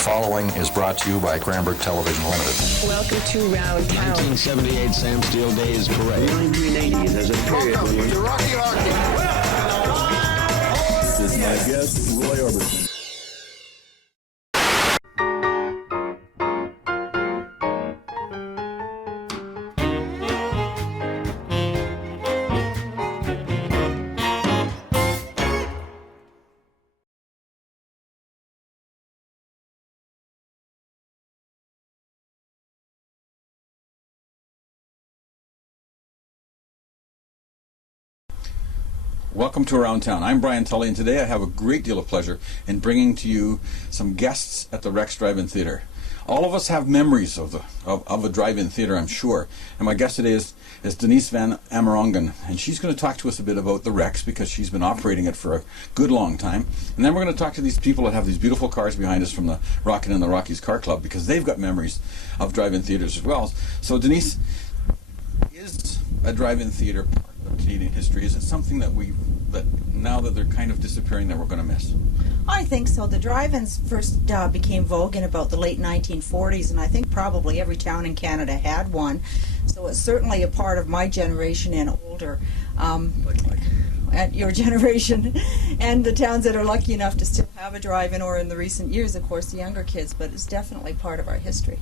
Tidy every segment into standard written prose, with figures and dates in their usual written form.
following is brought to you by Cranbrook Television Limited. Welcome to Round Town. 1978 Sam Steele Days Parade. 1980 there's a period. Welcome to Rocky Hockey. This is my guest, Roy Orbison. Welcome to Around Town. I'm Brian Tully, and today I have a great deal of pleasure in bringing to you some guests at the Rex Drive-In Theater. All of us have memories of a drive-in theater, I'm sure. And my guest today is Denise Van Amerongen, and she's going to talk to us a bit about the Rex because she's been operating it for a good long time. And then we're going to talk to these people that have these beautiful cars behind us from the Rockin and the Rockies Car Club because they've got memories of drive-in theaters as well. So Denise, is a drive-in theater part of Canadian history? Is it something that now that they're kind of disappearing that we're going to miss? I think so. The drive-ins first became vogue in about the late 1940s, and I think probably every town in Canada had one. So it's certainly a part of my generation and older. At your generation, and the towns that are lucky enough to still have a drive-in, or in the recent years, of course, the younger kids, but it's definitely part of our history.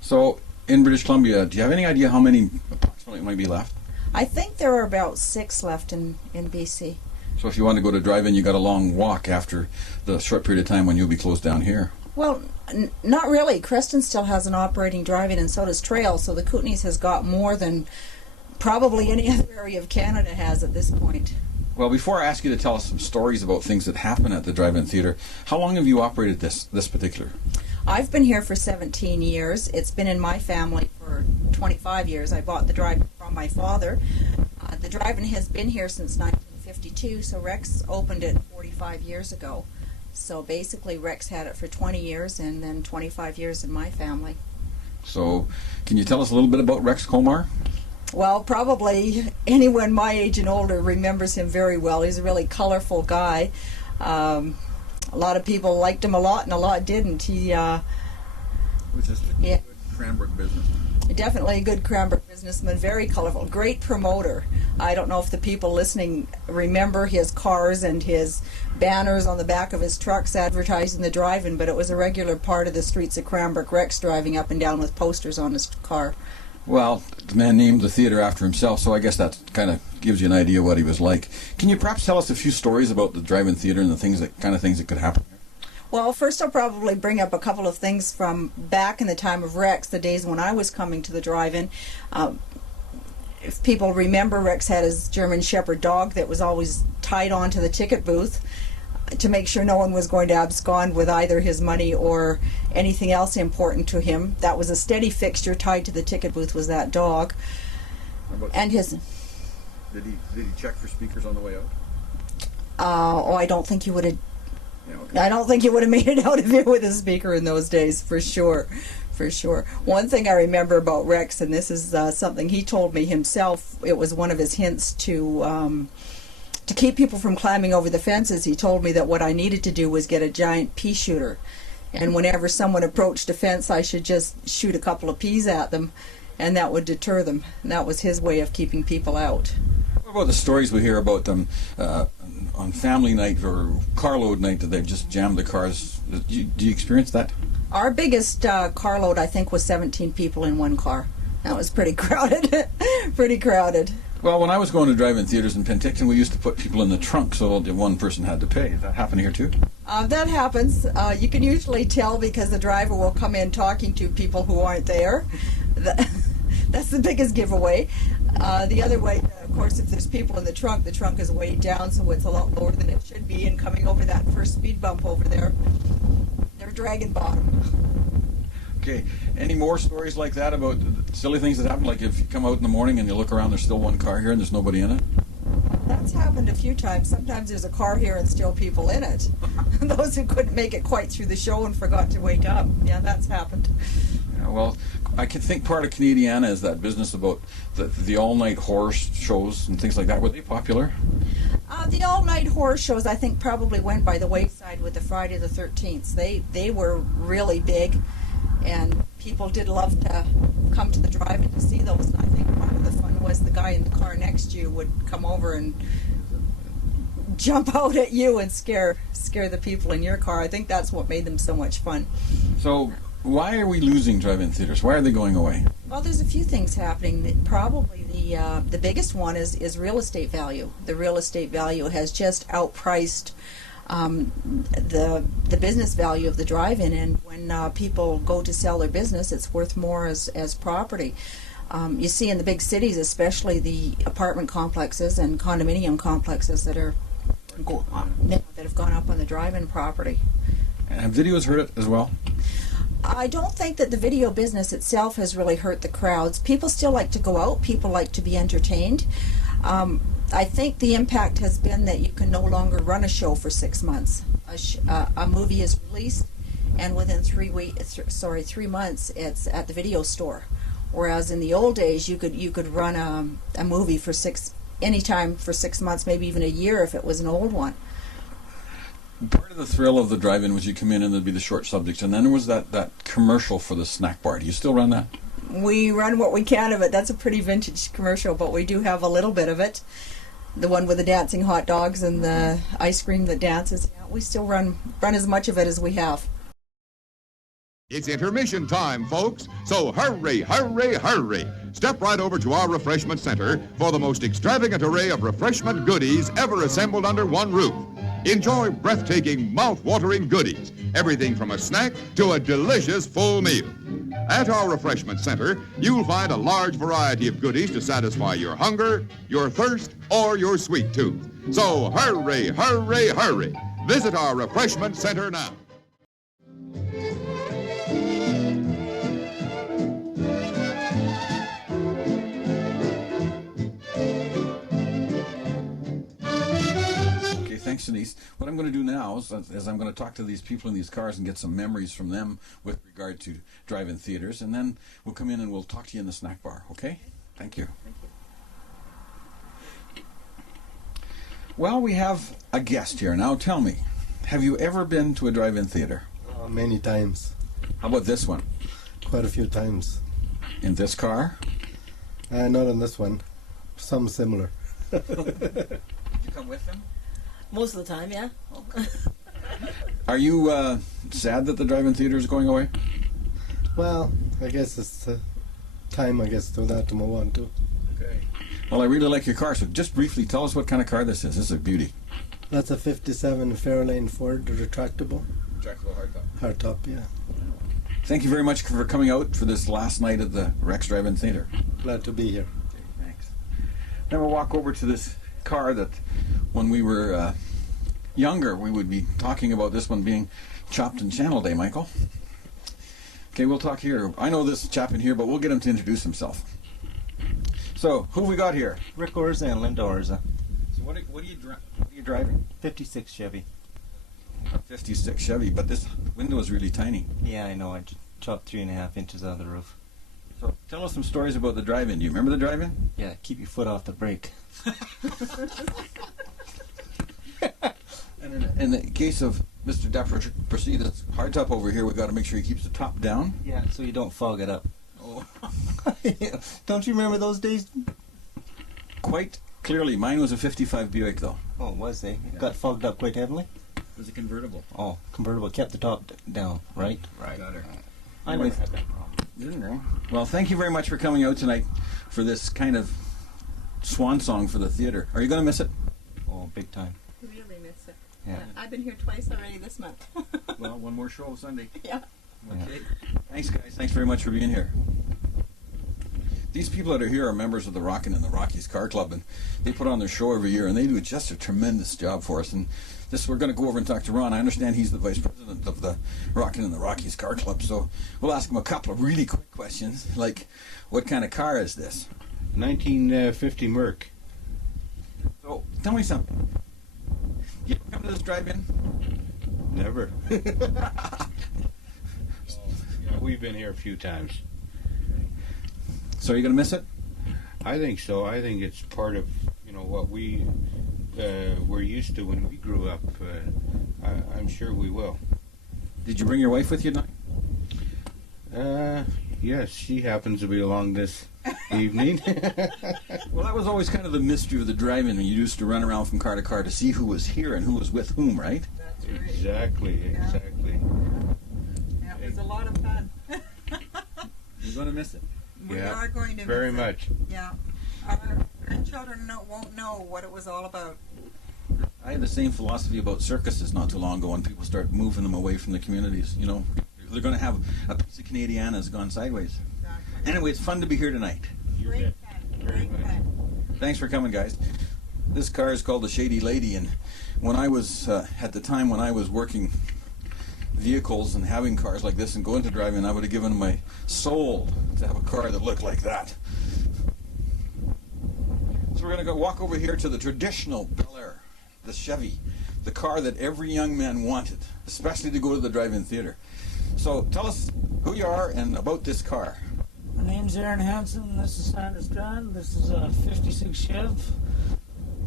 So, in British Columbia, do you have any idea how many approximately might be left? I think there are about 6 left in BC. So if you want to go to drive-in, you got a long walk after the short period of time when you'll be closed down here. Well, not really. Creston still has an operating drive-in, and so does Trail, so the Kootenays has got more than probably any other area of Canada has at this point. Well, before I ask you to tell us some stories about things that happen at the drive-in theater, how long have you operated this particular? I've been here for 17 years. It's been in my family for 25 years. I bought the drive-in from my father. The drive-in has been here since 1952, so Rex opened it 45 years ago. So basically Rex had it for 20 years and then 25 years in my family. So can you tell us a little bit about Rex Colmar? Well, probably anyone my age and older remembers him very well. He's a really colorful guy. A lot of people liked him a lot and a lot didn't. He was just a good Cranbrook businessman. Definitely a good Cranbrook businessman, very colorful, great promoter. I don't know if the people listening remember his cars and his banners on the back of his trucks advertising the drive-in, but it was a regular part of the streets of Cranbrook, Rex driving up and down with posters on his car. Well, the man named the theater after himself, so I guess that kind of gives you an idea what he was like. Can you perhaps tell us a few stories about the drive-in theater and the kind of things that could happen? Well, first I'll probably bring up a couple of things from back in the time of Rex, the days when I was coming to the drive-in. If people remember, Rex had his German Shepherd dog that was always tied onto the ticket booth to make sure no one was going to abscond with either his money or anything else important to him. That was a steady fixture tied to the ticket booth, was that dog. And his... Did he check for speakers on the way out? I don't think he would have... Yeah, okay. I don't think he would have made it out of it with a speaker in those days, for sure. For sure. One thing I remember about Rex, and this is something he told me himself, it was one of his hints to keep people from climbing over the fences. He told me that what I needed to do was get a giant pea shooter. And whenever someone approached a fence, I should just shoot a couple of peas at them, and that would deter them. And that was his way of keeping people out. What about the stories we hear about them on family night or carload night that they've just jammed the cars? Do you experience that? Our biggest carload, I think, was 17 people in one car. That was pretty crowded. Pretty crowded. Well, when I was going to drive-in theaters in Penticton, we used to put people in the trunk so that one person had to pay. Does that happen here too? That happens. You can usually tell because the driver will come in talking to people who aren't there. That's the biggest giveaway. The other way, of course, if there's people in the trunk is weighed down, so it's a lot lower than it should be. And coming over that first speed bump over there, they're dragging bottom. Okay. Any more stories like that about silly things that happen? Like if you come out in the morning and you look around, there's still one car here and there's nobody in it? That's happened a few times. Sometimes there's a car here and still people in it. Those who couldn't make it quite through the show and forgot to wake up. Yeah, that's happened. Yeah, well, I can think part of Canadiana is that business about the all-night horror shows and things like that. Were they popular? The all-night horror shows, I think, probably went by the wayside with the Friday the 13th. They were really big, and people did love to come to the drive-in to see those. And I think part of the fun was the guy in the car next to you would come over and jump out at you and scare the people in your car. I think that's what made them so much fun. So why are we losing drive-in theaters? Why are they going away? Well, there's a few things happening. Probably the biggest one is real estate value. The real estate value has just outpriced the business value of the drive-in, and when people go to sell their business, it's worth more as property. You see in the big cities, especially the apartment complexes and condominium complexes that have gone up on the drive-in property. And have videos hurt it as well? I don't think that the video business itself has really hurt the crowds. People still like to go out. People like to be entertained. I think the impact has been that you can no longer run a show for 6 months. A movie is released, and within 3 months, it's at the video store. Whereas in the old days, you could run a movie for anytime for 6 months, maybe even a year if it was an old one. Part of the thrill of the drive-in was you come in and there'd be the short subjects, and then there was that commercial for the snack bar. Do you still run that? We run what we can of it. That's a pretty vintage commercial, but we do have a little bit of it. The one with the dancing hot dogs and the ice cream that dances. Yeah, we still run as much of it as we have. It's intermission time, folks, so hurry, hurry, hurry. Step right over to our refreshment center for the most extravagant array of refreshment goodies ever assembled under one roof. Enjoy breathtaking, mouth-watering goodies, everything from a snack to a delicious full meal. At our refreshment center, you'll find a large variety of goodies to satisfy your hunger, your thirst, or your sweet tooth. So hurry, hurry, hurry. Visit our refreshment center now. Thanks, Denise. What I'm going to do now is I'm going to talk to these people in these cars and get some memories from them with regard to drive-in theaters, and then we'll come in and we'll talk to you in the snack bar, okay? Thank you. Well, we have a guest here. Now tell me, have you ever been to a drive-in theater? Many times. How about this one? Quite a few times. In this car? Not in this one. Some similar. Did you come with them? Most of the time, yeah. Are you sad that the drive-in theater is going away? Well, I guess it's time, to that to move on to. Okay. Well, I really like your car, so just briefly tell us what kind of car this is. This is a beauty. That's a 57 Fairlane Ford, the retractable. Retractable hardtop. Hardtop, yeah. Thank you very much for coming out for this last night at the Rex Drive-In Theater. Glad to be here. Okay, thanks. Now we'll walk over to this car that when we were younger we would be talking about this one being chopped in Channel Day, Michael. Okay, we'll talk here. I know this chap in here, but we'll get him to introduce himself. So, who have we got here? Rick Orza and Linda Orza. So what are you driving? 56 Chevy. A 56 Chevy, but this window is really tiny. Yeah, I know. I chopped 3.5 inches out of the roof. So tell us some stories about the drive-in. Do you remember the drive-in? Yeah, keep your foot off the brake. And in the case of Mr. Dapper Proceed, that's hardtop over here, we've got to make sure he keeps the top down. Yeah, so you don't fog it up. Oh. Don't you remember those days? Quite clearly. Mine was a 55 Buick, though. Oh, was they? It got fogged up quite heavily? It was a convertible. Oh, convertible. Kept the top down, right? Right. Got her. I never had that problem. Didn't know. Well, thank you very much for coming out tonight for this kind of swan song for the theater. Are you going to miss it? Oh, big time. Really miss it. Yeah. I've been here twice already this month. Well, one more show Sunday. Yeah. Okay. Thanks, guys. Thanks very much for being here. These people that are here are members of the Rockin and the Rockies Car Club, and they put on their show every year, and they do just a tremendous job for us. And this, we're going to go over and talk to Ron. I understand he's the vice president of the Rockin and the Rockies Car Club, so we'll ask him a couple of really quick questions, like, what kind of car is this? 1950 Merc. So, tell me something. You ever come to this drive-in? Never. We've been here a few times. So are you going to miss it? I think so. I think it's part of, what we we're used to when we grew up. I'm sure we will. Did you bring your wife with you tonight? Yes, she happens to be along this evening. Well, that was always kind of the mystery of the drive-in. You used to run around from car to car to see who was here and who was with whom, right? That's right. Exactly. Yeah, it was a lot of fun. You're going to miss it. We Yeah, are going to very miss it. much. Yeah. Our grandchildren won't know what it was all about. I had the same philosophy about circuses not too long ago when people start moving them away from the communities. You know, they're going to have a piece of Canadiana's gone sideways. Exactly. Anyway, it's fun to be here tonight. Great fun. Great fun. Thanks for coming, guys. This car is called the Shady Lady, and when I was, at the time when I was working vehicles and having cars like this and going to drive-in, I would have given my soul to have a car that looked like that. So we're going to go walk over here to the traditional Bel Air, the Chevy, the car that every young man wanted, especially to go to the drive-in theater. So tell us who you are and about this car. My name's Aaron Hansen. This is Santa Strand. This is a 56 Chev.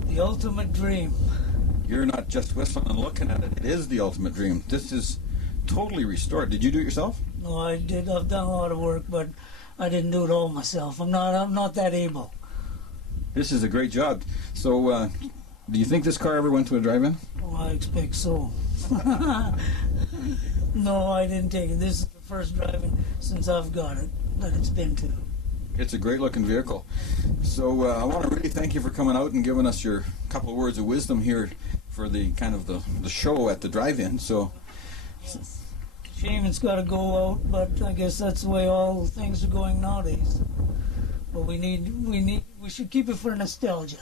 The ultimate dream. You're not just whistling and looking at it. It is the ultimate dream. This is totally restored. Did you do it yourself? No, I did. I've done a lot of work, but I didn't do it all myself. I'm not that able. This is a great job. So, do you think this car ever went to a drive-in? Oh, I expect so. No, I didn't take it. This is the first driving since I've got it that it's been to. It's a great-looking vehicle. So, I want to really thank you for coming out and giving us your couple of words of wisdom here for the kind of the show at the drive-in. So, Shame it's got to go out, but I guess that's the way all things are going nowadays. But we should keep it for nostalgia.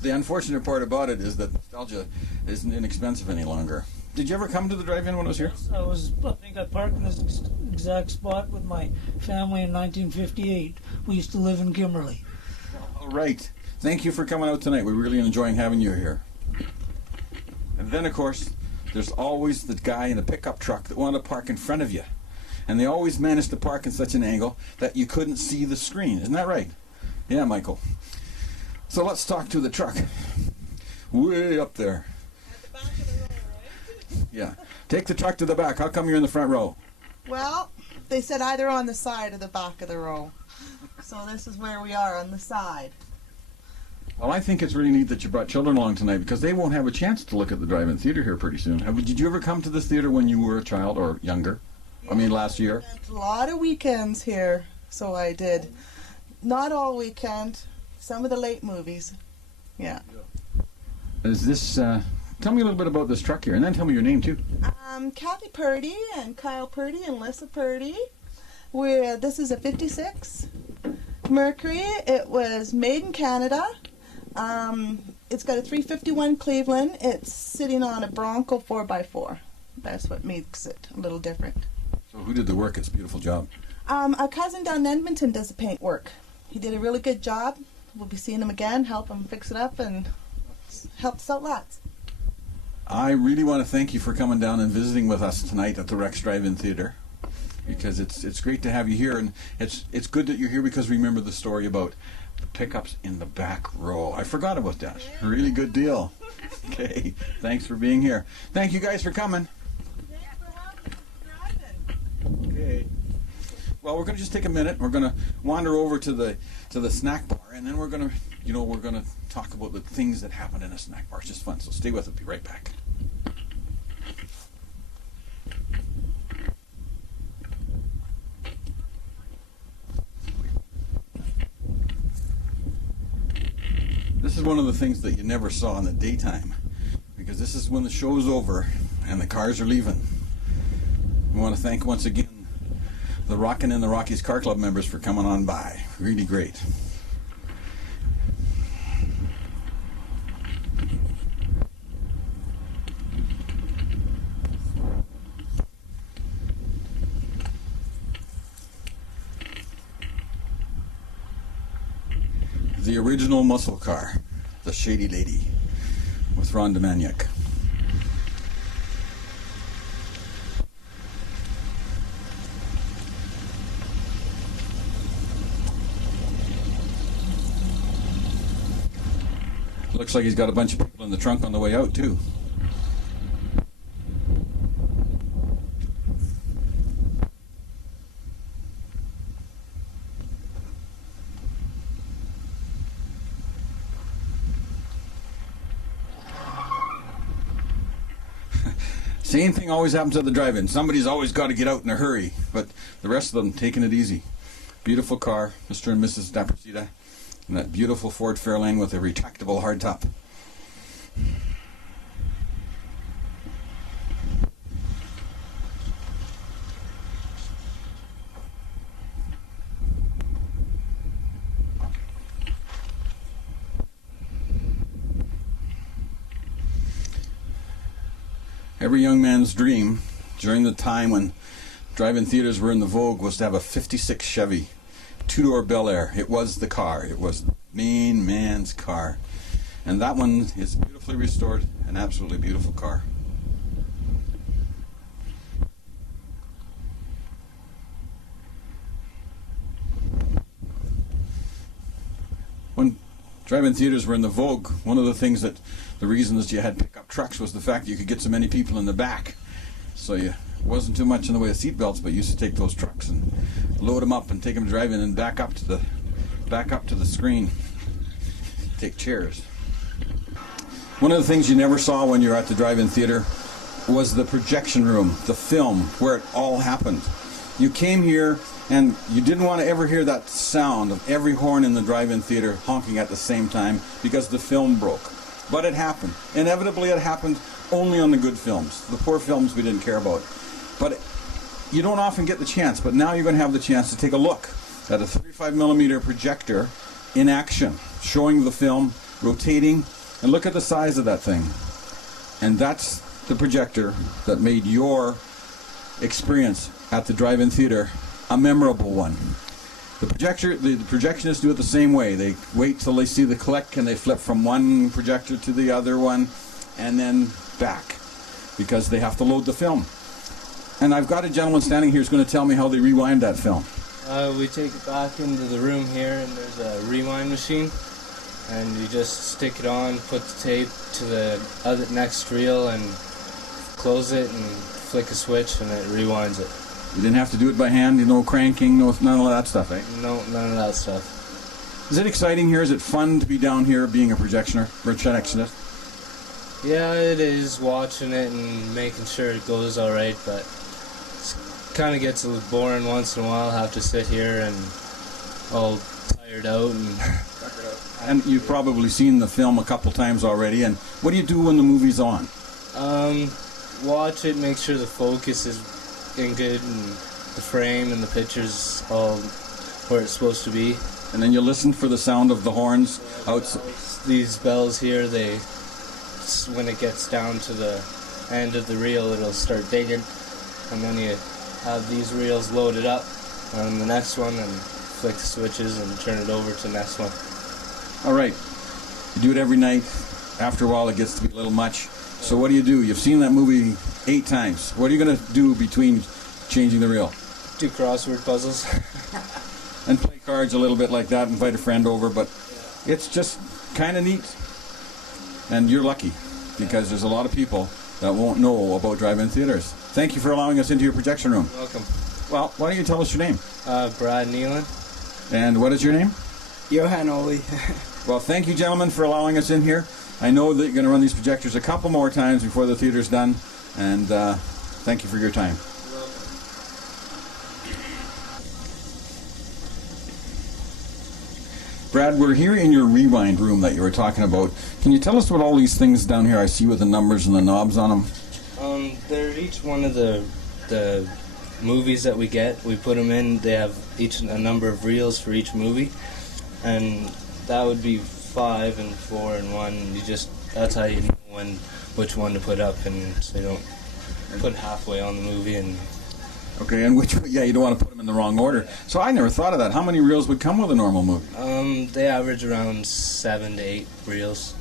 the unfortunate part about it is that nostalgia isn't inexpensive any longer. Did you ever come to the drive-in when it was here? I think I parked in this exact spot with my family in 1958. We used to live in Kimberley. All right. Thank you for coming out tonight. We're really enjoying having you here. And then, of course, there's always the guy in a pickup truck that wanted to park in front of you. And they always managed to park in such an angle that you couldn't see the screen. Isn't that right? Yeah, Michael. So let's talk to the truck. Way up there. At the back of the row, right? Yeah. Take the truck to the back. How come you're in the front row? Well, they said either on the side or the back of the row. So this is where we are, on the side. Well, I think it's really neat that you brought children along tonight because they won't have a chance to look at the drive-in theater here pretty soon. Did you ever come to this theater when you were a child or younger? I mean, last year? A lot of weekends here, so I did. Not all weekend, some of the late movies. Yeah. Is this, tell me a little bit about this truck here, and then tell me your name, too. Kathy Purdy and Kyle Purdy and Lissa Purdy. This is a 56 Mercury. It was made in Canada. It's got a 351 Cleveland. It's sitting on a Bronco 4x4. That's what makes it a little different. So who did the work? It's a beautiful job. A cousin down in Edmonton does the paint work. He did a really good job. We'll be seeing him again, help him fix it up, and help us out lots. I really want to thank you for coming down and visiting with us tonight at the Rex Drive-In Theater, because it's great to have you here, and it's good that you're here because remember the story about the pickups in the back row. I forgot about that. Really good deal. Okay, thanks for being here. Thank you guys for coming. Okay. Well, we're going to just take a minute. We're going to wander over to the snack bar, and then we're going to talk about the things that happen in a snack bar. It's just fun. So stay with us. Be right back. This is one of the things that you never saw in the daytime, because this is when the show's over and the cars are leaving. We want to thank once again the Rockin and the Rockies Car Club members for coming on by. Really great. The original muscle car, the Shady Lady, with Ron Demaniak. Looks like he's got a bunch of people in the trunk on the way out, too. Same thing always happens at the drive-in. Somebody's always got to get out in a hurry, but the rest of them taking it easy. Beautiful car, Mr. and Mrs. Daprosita, and that beautiful Ford Fairlane with a retractable hardtop. Every young man's dream during the time when drive-in theaters were in the vogue was to have a 56 Chevy, two-door Bel Air. It was the car. It was the main man's car. And that one is beautifully restored, an absolutely beautiful car. When drive-in theaters were in the vogue, one of the things that the reasons you had pickup trucks was the fact you could get so many people in the back. So it wasn't too much in the way of seat belts, but you used to take those trucks and load them up and take them to drive-in and back up to the screen. Take chairs. One of the things you never saw when you were at the drive-in theater was the projection room, the film, where it all happened. You came here and you didn't want to ever hear that sound of every horn in the drive-in theater honking at the same time because the film broke. But it happened. Inevitably it happened only on the good films. The poor films we didn't care about. But you don't often get the chance, but now you're going to have the chance to take a look at a 35mm projector in action, showing the film, rotating, and look at the size of that thing. And that's the projector that made your experience at the drive-in theater a memorable one. The projectionists do it the same way. They wait till they see the click and they flip from one projector to the other one and then back because they have to load the film. And I've got a gentleman standing here who's going to tell me how they rewind that film. We take it back into the room here and there's a rewind machine and you just stick it on, put the tape to the next reel and close it and flick a switch and it rewinds it. You didn't have to do it by hand, no cranking, none of that stuff, eh? No, none of that stuff. Is it exciting here? Is it fun to be down here being a projectionist? Yeah, it is, watching it and making sure it goes alright, but it kind of gets a little boring once in a while. Have to sit here and all tired out. And you've probably seen the film a couple times already, and what do you do when the movie's on? Watch it, make sure the focus is in good and the frame and the picture's all where it's supposed to be. And then you listen for the sound of the horns outside. These bells here, when it gets down to the end of the reel, it'll start dinging. And then you have these reels loaded up on the next one and flick the switches and turn it over to the next one. All right. You do it every night. After a while, it gets to be a little much. So what do? You've seen that movie 8 times. What are you going to do between changing the reel? Do crossword puzzles. And play cards a little bit like that, invite a friend over, but it's just kind of neat. And you're lucky, because there's a lot of people that won't know about drive-in theaters. Thank you for allowing us into your projection room. You're welcome. Well, why don't you tell us your name? Brad Neelin. And what is your name? Johan Oli. Well, thank you, gentlemen, for allowing us in here. I know that you're going to run these projectors a couple more times before the theater's done, and thank you for your time. Brad, we're here in your rewind room that you were talking about. Can you tell us what all these things down here I see with the numbers and the knobs on them? They're each one of the movies that we get. We put them in. They have each a number of reels for each movie, and that would be 5 and 4 and 1. And that's how you know which one to put up, and so you don't put halfway on the movie and. Okay, and you don't want to put them in the wrong order. So I never thought of that. How many reels would come with a normal movie? They average around 7 to 8 reels.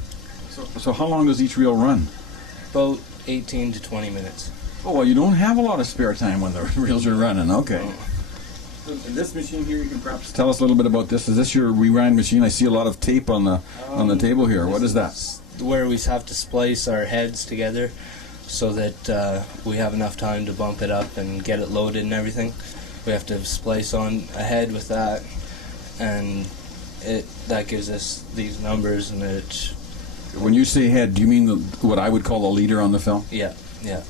So how long does each reel run? About 18 to 20 minutes. Oh, well, you don't have a lot of spare time when the reels are running. Okay. This machine here, you can perhaps tell us a little bit about this. Is this your rewind machine? I see a lot of tape on the table here. What is that? Where we have to splice our heads together so that we have enough time to bump it up and get it loaded and everything. We have to splice on ahead with that, and that gives us these numbers. And it. When you say head, do you mean what I would call a leader on the film? Yeah, yeah.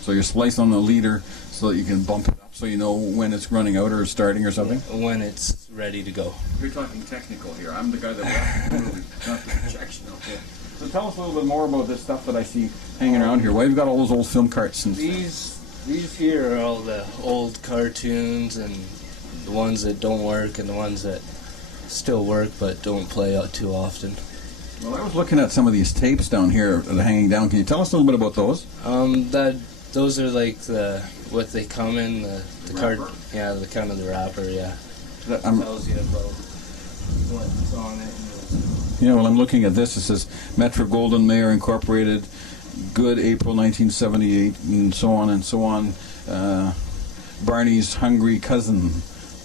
So you're spliced on the leader so that you can bump it up, so you know when it's running out or starting or something? When it's ready to go. You're talking technical here. I'm the guy that watches the movie, not the projection. Okay. So tell us a little bit more about this stuff that I see hanging around here. Why have you got all those old film carts? And These here are all the old cartoons and the ones that don't work and the ones that still work but don't play out too often. Well, I was looking at some of these tapes down here that are hanging down. Can you tell us a little bit about those? Those are like what they come in, the card, yeah, the kind of the wrapper, yeah. That tells you about what's on it. Yeah, well, I'm looking at this. It says Metro Golden Mayer Incorporated, good April 1978, and so on and so on. Barney's Hungry Cousin.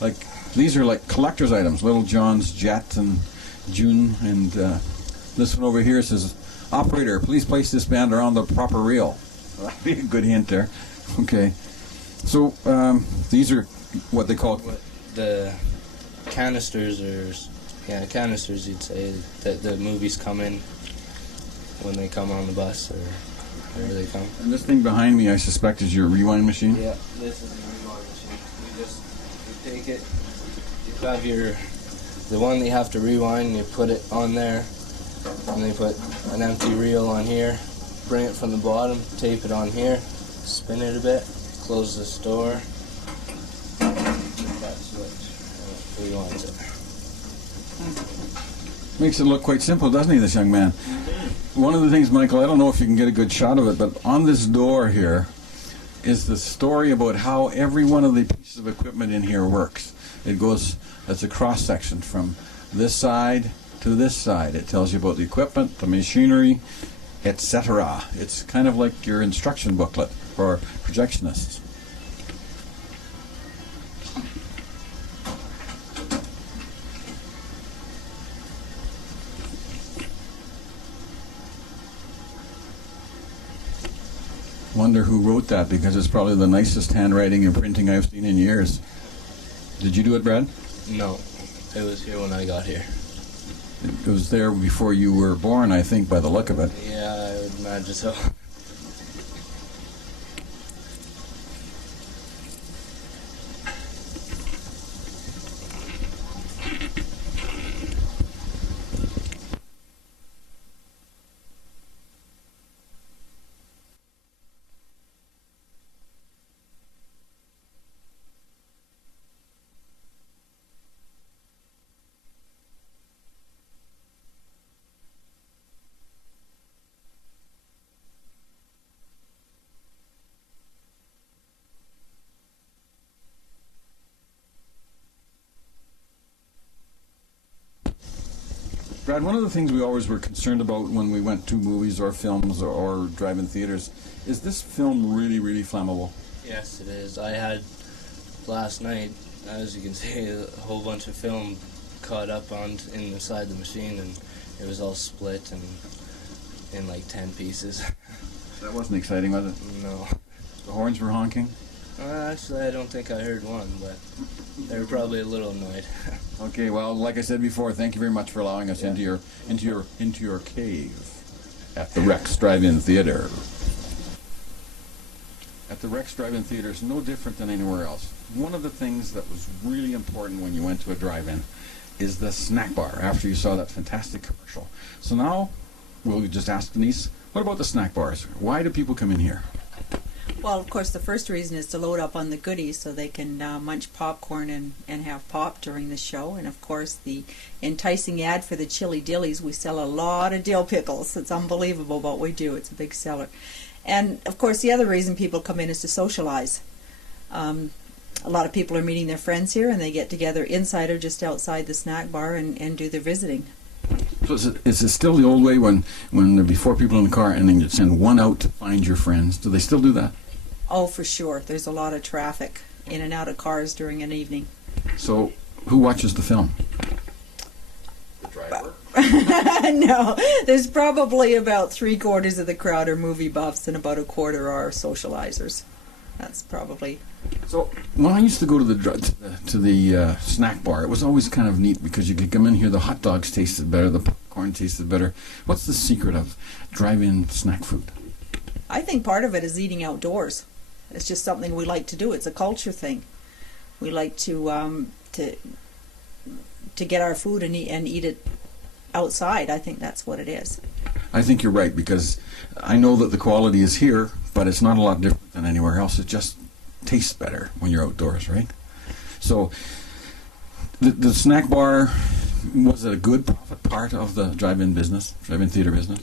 Like, these are like collector's items. Little John's Jet and June. And this one over here says, Operator, please place this band around the proper reel. That'd be a good hint there. Okay. So, these are what they call... The canisters canisters, you'd say, that the movies come in when they come on the bus or wherever they come. And this thing behind me, I suspect, is your rewind machine? Yeah, this is the rewind machine. You take it, you have the one that you have to rewind, and you put it on there, and then you put an empty reel on here, bring it from the bottom, tape it on here, spin it a bit, close this door, that switch, and it rewinds it. Makes it look quite simple, doesn't he, this young man? One of the things, Michael, I don't know if you can get a good shot of it, but on this door here is the story about how every one of the pieces of equipment in here works. It goes, it's a cross-section from this side to this side. It tells you about the equipment, the machinery, etc. It's kind of like your instruction booklet for projectionists. Wonder who wrote that, because it's probably the nicest handwriting and printing I've seen in years. Did you do it, Brad? No, it was here when I got here. It was there before you were born, I think, by the look of it. Yeah, I would imagine so. Brad, one of the things we always were concerned about when we went to movies or films or drive-in theaters, is this film really, really flammable? Yes, it is. I had last night, as you can see, a whole bunch of film caught up inside the machine, and it was all split and in like 10 pieces. That wasn't exciting, was it? No. The horns were honking? Actually, I don't think I heard one, but they were probably a little annoyed. Okay, well, like I said before, thank you very much for allowing us into your cave at the Rex Drive-In Theater. At the Rex Drive-In Theater is no different than anywhere else. One of the things that was really important when you went to a drive-in is the snack bar after you saw that fantastic commercial. So now we'll just ask Denise, what about the snack bars? Why do people come in here? Well, of course, the first reason is to load up on the goodies so they can munch popcorn and have pop during the show. And, of course, the enticing ad for the chili dillies. We sell a lot of dill pickles. It's unbelievable what we do. It's a big seller. And, of course, the other reason people come in is to socialize. A lot of people are meeting their friends here, and they get together inside or just outside the snack bar and do their visiting. So is it still the old way when there'd be 4 people in the car and then you'd send one out to find your friends? Do they still do that? Oh, for sure. There's a lot of traffic in and out of cars during an evening. So, who watches the film? No, there's probably about 3/4 of the crowd are movie buffs and about 1/4 are socializers. That's probably. So when I used to go to the snack bar, it was always kind of neat because you could come in here. The hot dogs tasted better, the popcorn tasted better. What's the secret of drive-in snack food? I think part of it is eating outdoors. It's just something we like to do. It's a culture thing. We like to get our food and eat it outside. I think that's what it is. I think you're right, because I know that the quality is here, but it's not a lot different than anywhere else. It just tastes better when you're outdoors, right? So the snack bar, was it a good profit part of the drive-in theater business?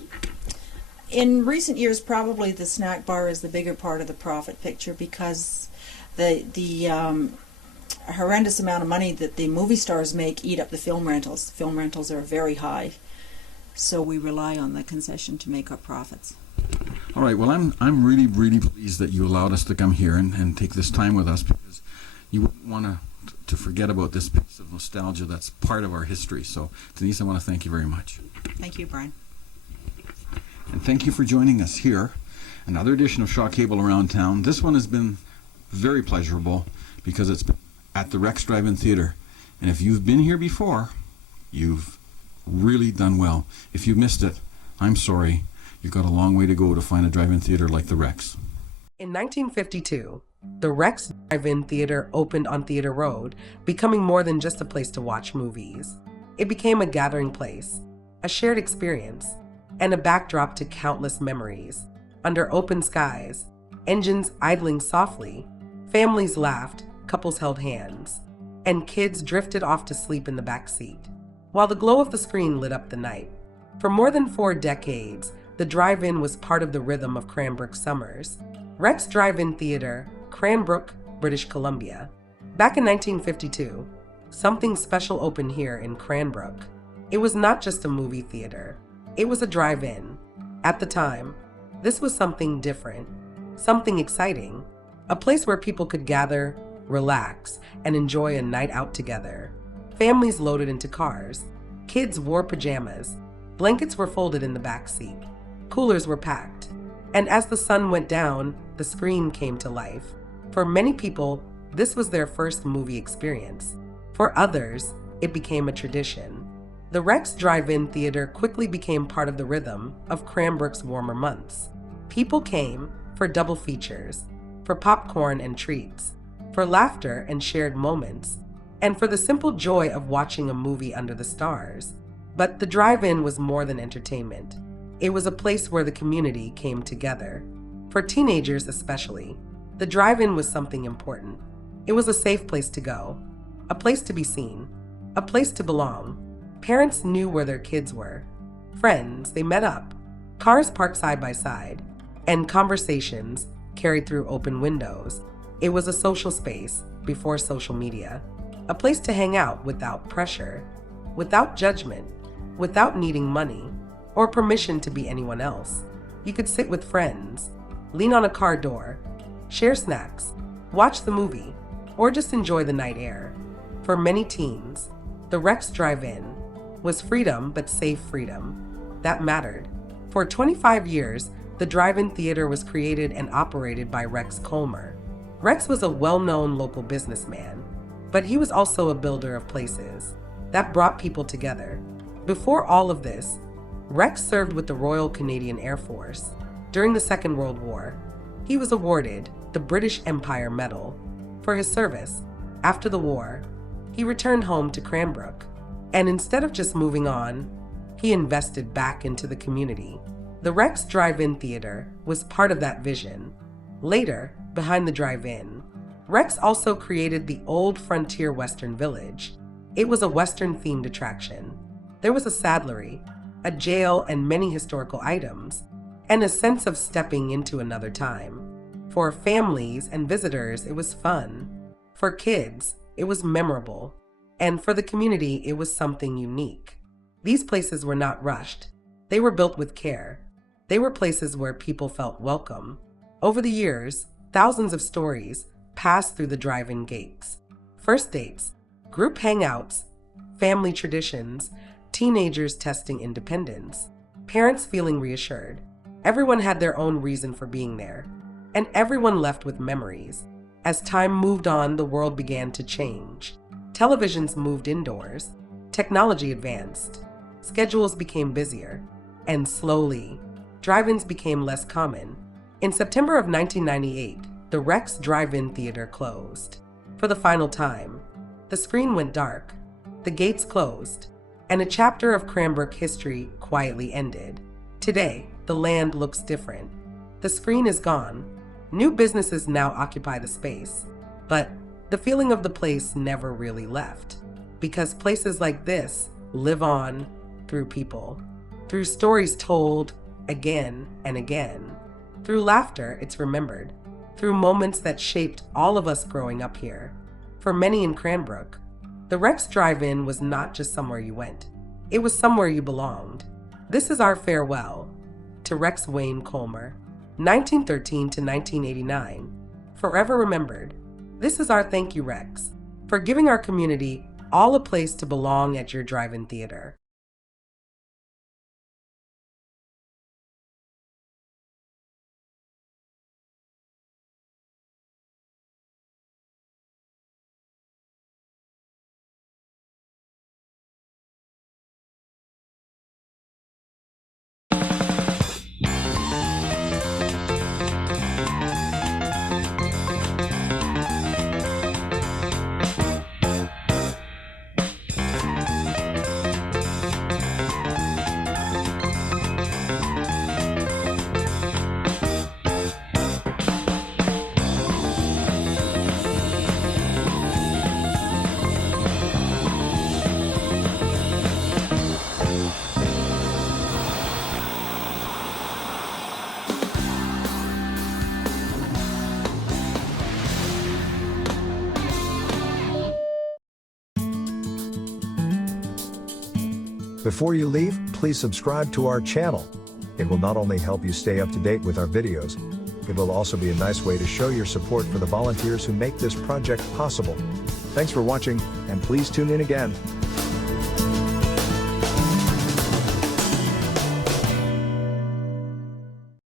In recent years, probably the snack bar is the bigger part of the profit picture, because the horrendous amount of money that the movie stars make eat up the film rentals. Film rentals are very high, so we rely on the concession to make our profits. All right, well, I'm really, really pleased that you allowed us to come here and take this time with us, because you wouldn't want to forget about this piece of nostalgia that's part of our history. So, Denise, I want to thank you very much. Thank you, Brian. And thank you for joining us here. Another edition of Shaw Cable Around Town. This one has been very pleasurable because it's been at the Rex Drive-In Theater. And if you've been here before, you've really done well. If you missed it, I'm sorry. You've got a long way to go to find a drive-in theater like the Rex. In 1952, the Rex Drive-In Theater opened on Theater Road, becoming more than just a place to watch movies. It became a gathering place, a shared experience, and a backdrop to countless memories. Under open skies, engines idling softly, families laughed, couples held hands, and kids drifted off to sleep in the back seat, while the glow of the screen lit up the night. For more than 4 decades, the drive-in was part of the rhythm of Cranbrook summers. Rex Drive-In Theater, Cranbrook, British Columbia. Back in 1952, something special opened here in Cranbrook. It was not just a movie theater. It was a drive-in. At the time, this was something different, something exciting, a place where people could gather, relax, and enjoy a night out together. Families loaded into cars. Kids wore pajamas. Blankets were folded in the back seat. Coolers were packed. And as the sun went down, the screen came to life. For many people, this was their first movie experience. For others, it became a tradition. The Rex Drive-In Theater quickly became part of the rhythm of Cranbrook's warmer months. People came for double features, for popcorn and treats, for laughter and shared moments, and for the simple joy of watching a movie under the stars. But the drive-in was more than entertainment. It was a place where the community came together. For teenagers especially, the drive-in was something important. It was a safe place to go, a place to be seen, a place to belong. Parents knew where their kids were. Friends, they met up. Cars parked side by side, and conversations carried through open windows. It was a social space before social media, a place to hang out without pressure, without judgment, without needing money or permission to be anyone else. You could sit with friends, lean on a car door, share snacks, watch the movie, or just enjoy the night air. For many teens, the Rex Drive-In was freedom, but safe freedom. That mattered. For 25 years, the drive-in theater was created and operated by Rex Colmer. Rex was a well-known local businessman, but he was also a builder of places that brought people together. Before all of this, Rex served with the Royal Canadian Air Force. During the Second World War, he was awarded the British Empire Medal. For his service, after the war, he returned home to Cranbrook. And instead of just moving on, he invested back into the community. The Rex Drive-In Theater was part of that vision. Later, behind the drive-in, Rex also created the Old Frontier Western Village. It was a Western-themed attraction. There was a saddlery, a jail, and many historical items, and a sense of stepping into another time. For families and visitors, it was fun. For kids, it was memorable. And for the community, it was something unique. These places were not rushed. They were built with care. They were places where people felt welcome. Over the years, thousands of stories passed through the drive-in gates. First dates, Group hangouts, family traditions, teenagers testing independence, parents feeling reassured. Everyone had their own reason for being there, and everyone left with memories. As time moved on, the world began to change. Televisions moved indoors, technology advanced, schedules became busier, and slowly, drive-ins became less common. In September of 1998, the Rex Drive-In Theater closed. For the final time, the screen went dark, the gates closed, and a chapter of Cranbrook history quietly ended. Today, the land looks different. The screen is gone. New businesses now occupy the space, but the feeling of the place never really left, because places like this live on through people, through stories told again and again. Through laughter, it's remembered, through moments that shaped all of us growing up here. For many in Cranbrook, the Rex Drive-In was not just somewhere you went, it was somewhere you belonged. This is our farewell to Rex Wayne Colmer, 1913 to 1989, forever remembered. This is our thank you, Rex, for giving our community all a place to belong at your drive-in theater. Before you leave, please subscribe to our channel. It will not only help you stay up to date with our videos, it will also be a nice way to show your support for the volunteers who make this project possible. Thanks for watching, and please tune in again.